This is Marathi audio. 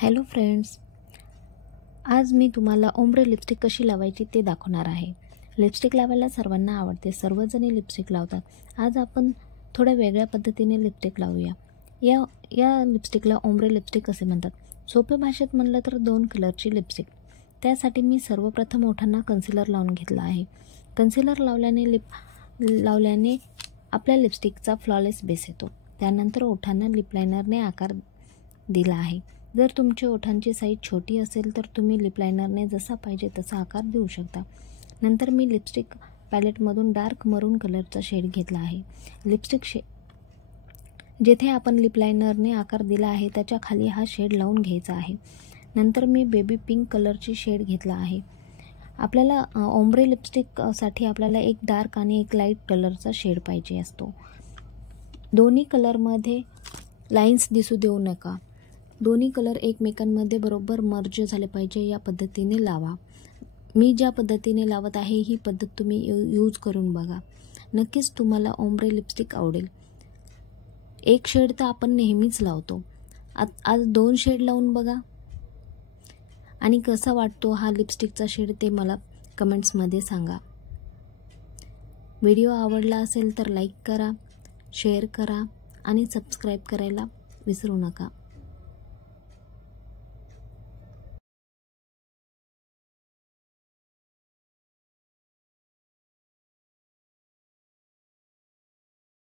हॅलो फ्रेंड्स, आज मी तुम्हाला ओम्ब्रे लिपस्टिक कशी लावायची ते दाखवणार आहे। लिपस्टिक लावायला सर्वांना आवडते, सर्वजणी लिपस्टिक लावतात। आज आपण थोड्या वेगळ्या पद्धतीने लिपस्टिक लावूया। या लिपस्टिकला ओम्ब्रे लिपस्टिक असे म्हणतात। सोप्या भाषेत म्हणलं तर 2 कलरची लिपस्टिक। त्यासाठी मी सर्वप्रथम ओठांना कन्सिलर लावून घेतला आहे। कन्सिलर लावल्याने आपल्या लिपस्टिकचा फ्लॉलेस बेस येतो। त्यानंतर ओठांना लिप लायनरने आकार दिला आहे। जर तुमच्या ओठांची साईज छोटी असेल तर तुम्ही लिप लायनरने जसा पाहिजे तसा आकार देऊ शकता। नंतर मी लिपस्टिक पॅलेटमधून डार्क मरून कलरचा शेड घेतला आहे। जेथे आपण लिप लायनरने आकार दिला आहे त्याच्या खाली हा शेड लावून घ्यायचा आहे। नंतर मी बेबी पिंक कलरची शेड घेतला आहे। आपल्याला ओम्ब्रे लिपस्टिकसाठी आपल्याला एक डार्क आणि एक लाईट कलरचा शेड पाहिजे असतो। दोन्ही कलरमध्ये लाईन्स दिसू देऊ नका। दोन्ही कलर एकमेकांमध्ये बरोबर मर्ज झाले पाहिजे या पद्धतीने लावा। मी ज्या पद्धतीने लावत आहे ही पद्धत तुम्ही यूज करून बघा, नक्कीच तुम्हाला ओम्ब्रे लिपस्टिक आवडेल। एक शेड तर आपण नेहमीच लावतो, आज 2 शेड लावून बघा आणि कसा वाटतो हा लिपस्टिकचा शेड ते मला कमेंट्समध्ये सांगा। व्हिडिओ आवडला असेल तर लाईक करा, शेअर करा आणि सबस्क्राईब करायला विसरू नका।